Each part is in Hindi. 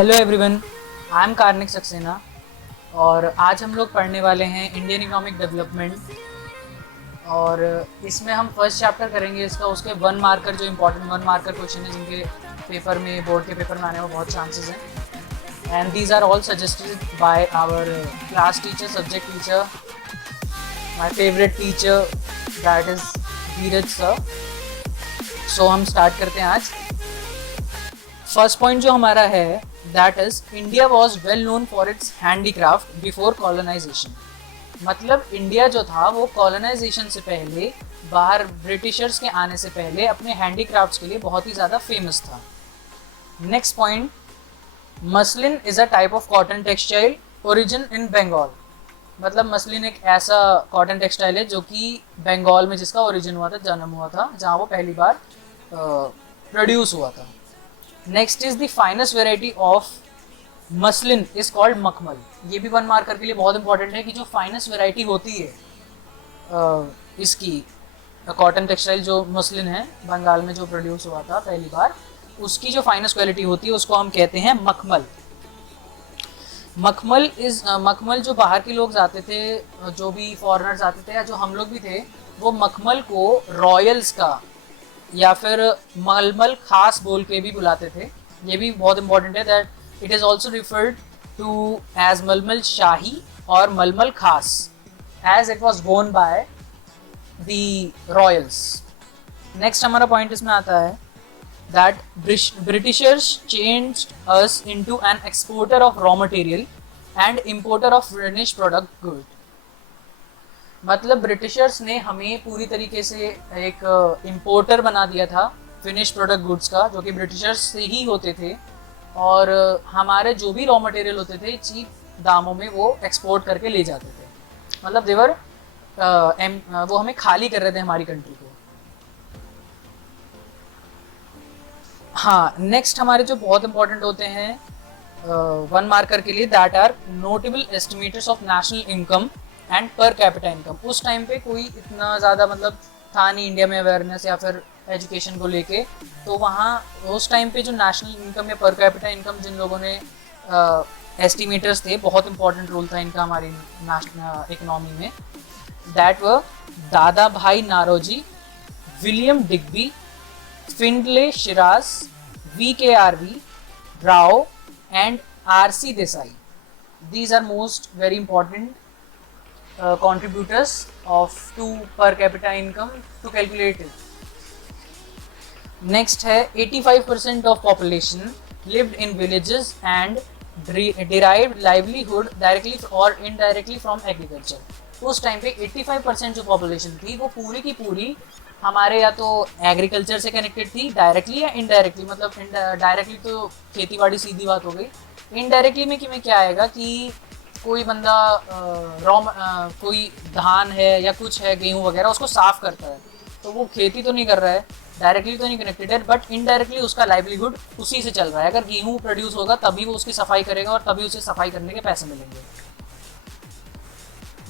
Hello everyone, I am Karnik Saxena और आज हम लोग पढ़ने वाले हैं इंडियन इकोनॉमिक डेवलपमेंट। और इसमें हम फर्स्ट चैप्टर करेंगे इसका। उसके वन मार्कर जो इम्पोर्टेंट वन मार्कर क्वेश्चन है जिनके पेपर में बोर्ड के पेपर में आने में बहुत चांसेस हैं, and these are all suggested by our class teacher, subject teacher, my favourite teacher, that is Dheeraj sir. So हम स्टार्ट करते हैं आज। फर्स्ट पॉइंट जो हमारा है that is India was well known for its handicraft before colonisation. मतलब इंडिया जो था वो कॉलोनाइजेशन से पहले, बाहर ब्रिटिशर्स के आने से पहले अपने हैंडीक्राफ्ट्स के लिए बहुत ही ज़्यादा फेमस था। Next point, muslin is a type of cotton textile origin in Bengal. मतलब मसलिन एक ऐसा कॉटन टेक्सटाइल है जो कि बंगाल में जिसका ओरिजिन हुआ था, जन्म हुआ था, जहाँ वो पहली बार प्रोड्यूस हुआ था। Next is the finest variety of muslin is called मखमल। ये भी वन मार्कर के लिए बहुत इंपॉर्टेंट है कि जो फाइनेस्ट वेराइटी होती है इसकी कॉटन टेक्सटाइल जो मसलिन है बंगाल में जो प्रोड्यूस हुआ था पहली बार, उसकी जो फाइनेस्ट क्वालिटी होती है उसको हम कहते हैं मखमल। मखमल जो बाहर के लोग आते थे, जो भी फॉरेनर्स आते थे या जो हम लोग भी थे, वो मखमल को रॉयल्स का या फिर मलमल खास बोल के भी बुलाते थे। ये भी बहुत इंपॉर्टेंट है that it is also referred to as malmal shahi और malmal khas as it was worn by the royals. Next हमारा पॉइंट इसमें आता है that Britishers changed us into an exporter of raw material and importer of finished product good. मतलब ब्रिटिशर्स ने हमें पूरी तरीके से एक इम्पोर्टर बना दिया था फिनिश प्रोडक्ट गुड्स का, जो कि ब्रिटिशर्स से ही होते थे, और हमारे जो भी रॉ मटेरियल होते थे चीप दामों में वो एक्सपोर्ट करके ले जाते थे। मतलब देवर वो हमें खाली कर रहे थे हमारी कंट्री को। हाँ, नेक्स्ट हमारे जो बहुत इंपॉर्टेंट होते हैं वन मार्कर के लिए that are notable estimators of national income and per capita income. उस टाइम पे कोई इतना ज़्यादा मतलब था नहीं इंडिया में अवेयरनेस या फिर एजुकेशन को लेके, तो वहाँ उस टाइम पे जो नेशनल इनकम या पर कैपिटा इनकम जिन लोगों ने एस्टिमेटर्स थे, बहुत इंपॉर्टेंट रोल था इनका हमारी नेशनल इकोनॉमी में। That were Dadabhai Naoroji, William Digby, Findlay Shirras, VKRV Rao and RC Desai. These are most very important contributors of to per capita income to calculate it. Next है 85% of population lived in villages and derived livelihood directly or indirectly from agriculture. उस टाइम पे 85% जो पॉपुलेशन थी वो पूरी की पूरी हमारे या तो एग्रीकल्चर से कनेक्टेड थी डायरेक्टली या इनडायरेक्टली। मतलब डायरेक्टली तो खेती बाड़ी सीधी बात हो गई, इनडायरेक्टली में क्या आएगा कि कोई बंदा कोई धान है या कुछ है, गेहूँ वगैरह, उसको साफ करता है, तो वो खेती तो नहीं कर रहा है, डायरेक्टली तो नहीं कनेक्टेड है, बट इनडायरेक्टली उसका लाइवलीहुड उसी से चल रहा है। अगर गेहूँ प्रोड्यूस होगा तभी वो उसकी सफाई करेगा और तभी उसे सफाई करने के पैसे मिलेंगे।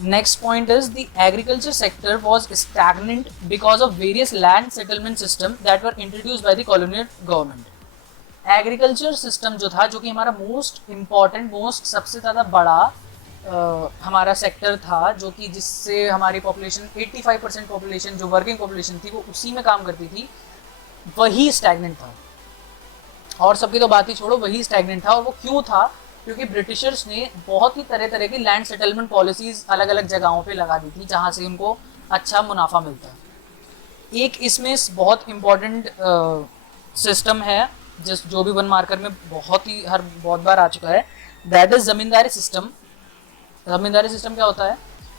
Next point is the agriculture sector was stagnant because of various land settlement system that were introduced by the colonial government. Agriculture system जो था, जो कि हमारा मोस्ट इम्पॉर्टेंट, सबसे ज़्यादा बड़ा हमारा सेक्टर था, जो कि जिससे हमारी पॉपुलेशन 85% पॉपुलेशन जो वर्किंग पॉपुलेशन थी वो उसी में काम करती थी, वही स्टैग्नेंट था। और सबकी तो बात ही छोड़ो, वही स्टैग्नेंट था। और वो क्यों था? क्योंकि ब्रिटिशर्स ने बहुत ही तरह तरह की लैंड सेटलमेंट पॉलिसीज़ अलग अलग जगहों पे लगा दी थी जहाँ से उनको अच्छा मुनाफा मिलता। एक इसमें बहुत इम्पॉर्टेंट सिस्टम है जो भी वन मार्कर में बहुत बार आ चुका है, that is zamindari system. Zamindari system क्या होता है?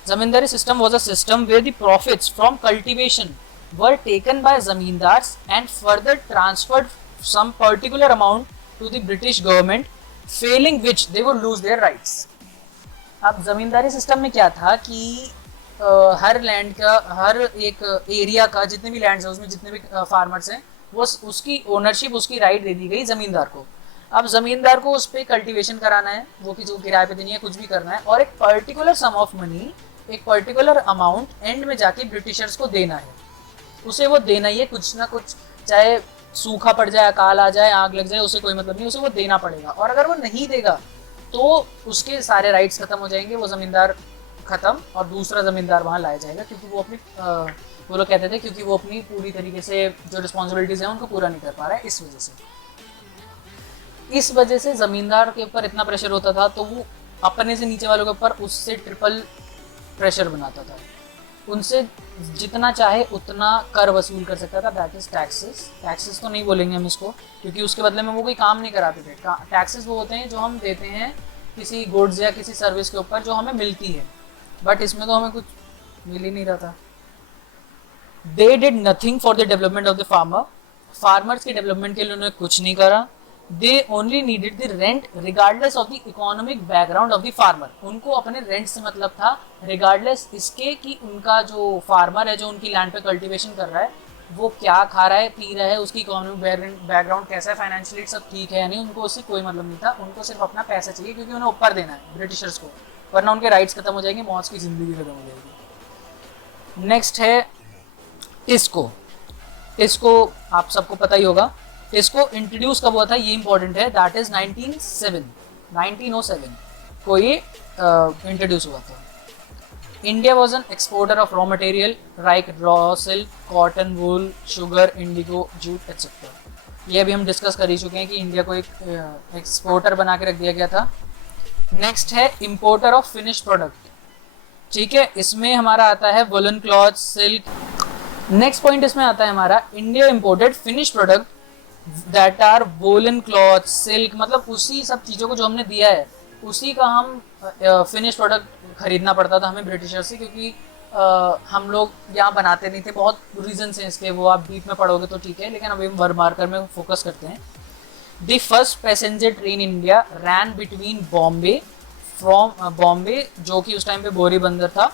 Zamindari system was a system where the profits from cultivation were taken by zamindars and further transferred some particular amount to the British government, failing which they would lose their rights. अब जमींदारी सिस्टम में क्या था कि हर लैंड का, हर एक एरिया का जितने भी लैंड्स हैं उसमें जितने भी फार्मर्स हैं, वो उसकी ओनरशिप, उसकी राइट दे दी गई ज़मींदार को। अब ज़मींदार को उस पर कल्टीवेशन कराना है, वो की जो किराए पे देनी है, कुछ भी करना है, और एक पर्टिकुलर सम ऑफ मनी, एक पर्टिकुलर अमाउंट एंड में जाके ब्रिटिशर्स को देना है। उसे वो देना ही है कुछ ना कुछ, चाहे सूखा पड़ जाए, अकाल आ जाए, आग लग जाए, उसे कोई मतलब नहीं, उसे वो देना पड़ेगा। और अगर वो नहीं देगा तो उसके सारे राइट्स खत्म हो जाएंगे, वो जमींदार खत्म और दूसरा जमींदार वहां लाया जाएगा, क्योंकि वो अपनी वो लोग कहते थे क्योंकि वो अपनी पूरी तरीके से जो रिस्पॉन्सिबिलिटीज हैं उनको पूरा नहीं कर पा रहा है। इस वजह से जमींदार के ऊपर इतना प्रेशर होता था, तो वो अपने से नीचे वालों के ऊपर उससे ट्रिपल प्रेशर बनाता था, उनसे जितना चाहे उतना कर वसूल कर सकता था, दैट इज टैक्सेस। टैक्सेस तो नहीं बोलेंगे हम इसको, क्योंकि उसके बदले में वो कोई काम नहीं कराते थे। टैक्सेस वो होते हैं जो हम देते हैं किसी गुड्स या किसी सर्विस के ऊपर जो हमें मिलती है, बट इसमें तो हमें कुछ मिल ही नहीं रहा था। They did nothing for the development of the farmer, farmers के डेवलपमेंट के लिए उन्होंने कुछ नहीं करा। They only needed the rent regardless of the economic background of the farmer, उनको अपने रेंट से मतलब था, रिगार्डलेस इसके कि उनका जो फार्मर है जो उनकी लैंड पे कल्टीवेशन कर रहा है वो क्या खा रहा है पी रहा है, उसकी इकोनॉमिक बैकग्राउंड कैसा है, फाइनेंशियली सब ठीक है या नहीं, उनको उससे कोई मतलब नहीं था। उनको सिर्फ अपना पैसा चाहिए, क्योंकि उन्हें ऊपर देना है ब्रिटिशर्स को, वरना उनके राइट्स खत्म हो जाएंगे, मौज की जिंदगी खत्म हो जाएगी। नेक्स्ट है टिस्को। टिस्को आप सबको पता ही होगा। टिस्को इंट्रोड्यूस कब हुआ था ये इंपॉर्टेंट है, दैट इज 1907 को ये इंट्रोड्यूस हुआ था। India was an exporter of raw material like raw silk, cotton, wool, sugar, Indigo, jute etcetera. ये अभी हम डिस्कस कर ही चुके हैं कि इंडिया को एक एक्सपोर्टर बना के रख दिया गया था। नेक्स्ट है इंपोर्टर ऑफ फिनिश प्रोडक्ट, ठीक है, इसमें हमारा आता है woollen cloth, silk. Next point इसमें आता है हमारा India imported finish product that are woollen cloth, silk, मतलब उसी सब चीज़ों को जो हमने दिया है उसी का हम फिनिश प्रोडक्ट खरीदना पड़ता था हमें ब्रिटिशर से, क्योंकि हम लोग यहाँ बनाते नहीं थे। बहुत रीजन हैं इसके, वो आप डीप में पढ़ोगे तो ठीक है, लेकिन अभी हम वर्ड मार्कर में फोकस करते हैं। The first passenger train India ran between Bombay from Bombay, जो कि उस टाइम पे बोरी बंदर था,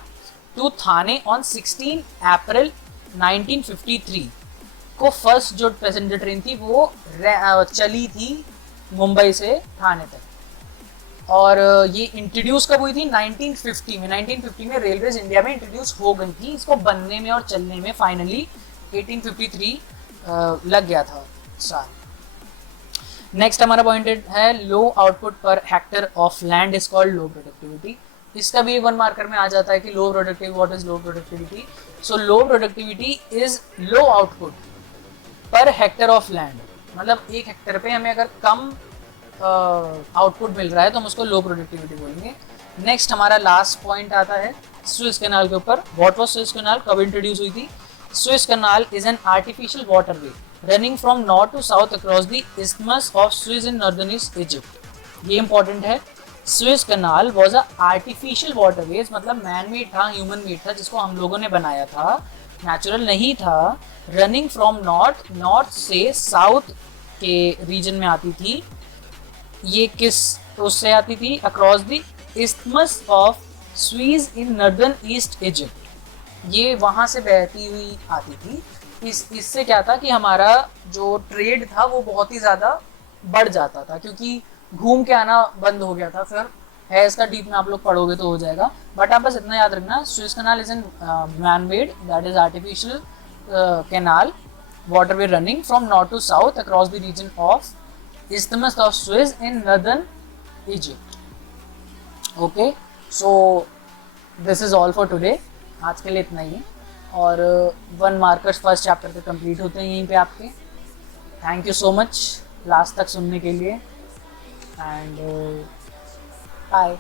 टू थाने ऑन 16 अप्रैल 1953 को फर्स्ट जो पैसेंजर ट्रेन थी वो चली थी मुंबई से थाने तक। और ये इंट्रोड्यूस कब हुई थी 1950 में। 1950 में रेलवेज इंडिया में इंट्रोड्यूस हो गई थी, इसको बनने में और चलने में फाइनली 1853 लग गया था साल। नेक्स्ट हमारा पॉइंट है low output per hectare of land is called low productivity. इसका भी वन मार्कर में आ जाता है कि लो productivity, what is low productivity. So low productivity is low output per hectare of land, मतलब एक हेक्टर पे हमें अगर कम आउटपुट मिल रहा है तो हम उसको लो प्रोडक्टिविटी बोलेंगे। नेक्स्ट हमारा लास्ट पॉइंट आता है सुएज कैनाल के ऊपर। व्हाट वाज सुएज कैनाल, कब इंट्रोड्यूस हुई थी? Suez canal is an artificial waterway running from north to south across the isthmus of Suez in northern east Egypt. ये इंपॉर्टेंट है। Suez canal was a artificial waterways, मतलब मैन मेड था, ह्यूमन मेड था, जिसको हम लोगों ने बनाया था, नेचुरल नहीं था। रनिंग फ्रॉम नॉर्थ से साउथ के रीजन में आती थी। ये किस उससे आती थी? Across the isthmus of Suez in northern east Egypt. ये वहाँ से बहती हुई आती थी। इससे क्या था कि हमारा जो ट्रेड था वो बहुत ही ज़्यादा बढ़ जाता था, क्योंकि घूम के आना बंद हो गया था। फिर है इसका डीप में आप लोग पढ़ोगे तो हो जाएगा, बट आप बस इतना याद रखना, Suez canal is an man made, that is artificial canal waterway running from north to south across the region of Isthmus of Suez in northern Egypt. Okay, so this is all for today. आज के लिए इतना ही है, और वन मार्कर्स फर्स्ट चैप्टर पे कंप्लीट होते हैं यहीं पे आपके। Thank you so much last तक सुनने के लिए, एंड बाय।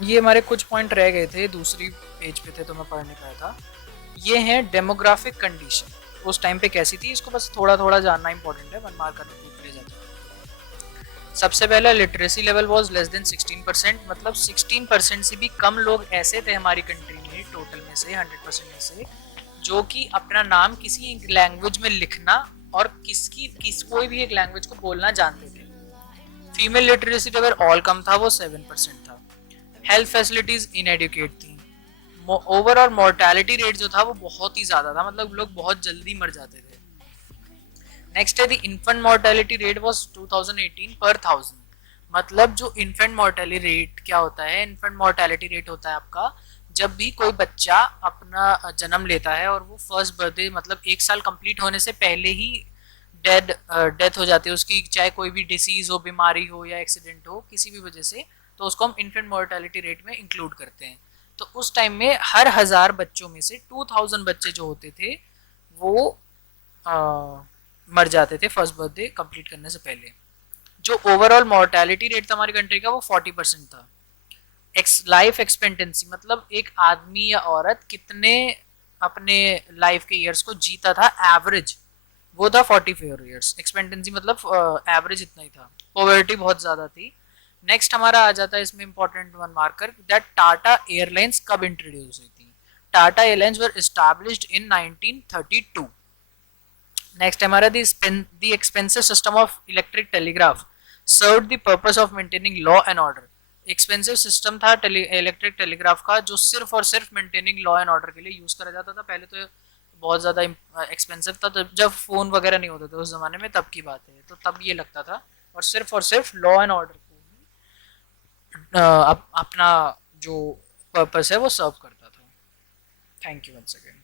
ये हमारे कुछ पॉइंट रह गए थे, दूसरी पेज पे थे तो मैं पढ़ नहीं पाया था। ये है डेमोग्राफिक कंडीशन, उस टाइम पे कैसी थी, इसको बस थोड़ा थोड़ा जानना इंपॉर्टेंट है, वन मार्कर में पूछ लिया जाता है। सबसे पहला, literacy level was less than 16%, मतलब 16% से भी कम लोग ऐसे थे हमारी कंट्री में टोटल में से 100% में से जो कि अपना नाम किसी एक लैंग्वेज में लिखना और कोई भी एक लैंग्वेज को बोलना जानते थे। Female literacy level all come था, वो 7% था। हेल्थ फैसिलिटीज इनएडुकेट थी। ओवरऑल मोर्टेलिटी रेट जो था वो बहुत ही ज्यादा था, मतलब लोग बहुत जल्दी मर जाते थे। नेक्स्ट है the infant mortality rate was 2018 पर 1000, मतलब जो इन्फेंट मोर्टेलिटी रेट क्या होता है? इन्फेंट मोर्टेलिटी रेट होता है आपका जब भी कोई बच्चा अपना जन्म लेता है और वो फर्स्ट बर्थडे मतलब 1 साल कंप्लीट होने से पहले ही डेथ हो जाती है उसकी, चाहे कोई भी डिसीज हो, बीमारी हो या एक्सीडेंट हो किसी भी वजह से, तो उसको हम इन्फेंट मोर्टेलिटी रेट में इंक्लूड करते हैं। तो उस टाइम में हर 1000 बच्चों में से 2000 बच्चे जो होते थे वो मर जाते थे फर्स्ट बर्थडे कंप्लीट करने से पहले। जो ओवरऑल मोर्टेलिटी रेट था हमारी कंट्री का वो 40% था। लाइफ एक्सपेक्टेंसी मतलब एक आदमी या औरत कितने अपने लाइफ के ईयर्स को जीता था एवरेज, वो था 44 ईयर्स। एक्सपेक्टेंसी मतलब एवरेज इतना ही था। पॉवर्टी बहुत ज़्यादा थी। नेक्स्ट हमारा आ जाता है इसमें important one marker that Tata airlines कब इंट्रोड्यूस हुई थी। Tata airlines were established in 1932। Next हमारा the expensive system of electric telegraph served the purpose of maintaining law and order. Expensive system था इलेक्ट्रिक टेलीग्राफ का जो सिर्फ और सिर्फ मेंटेनिंग लॉ एंड ऑर्डर के लिए यूज करा जाता था। पहले तो बहुत ज़्यादा एक्सपेंसिव था, तो जब फ़ोन वगैरह नहीं होते थे उस ज़माने में, तब की बात है, तो तब ये लगता था और सिर्फ लॉ एंड ऑर्डर को अपना जो पर्पस है वो सर्व करता था। Thank you once again.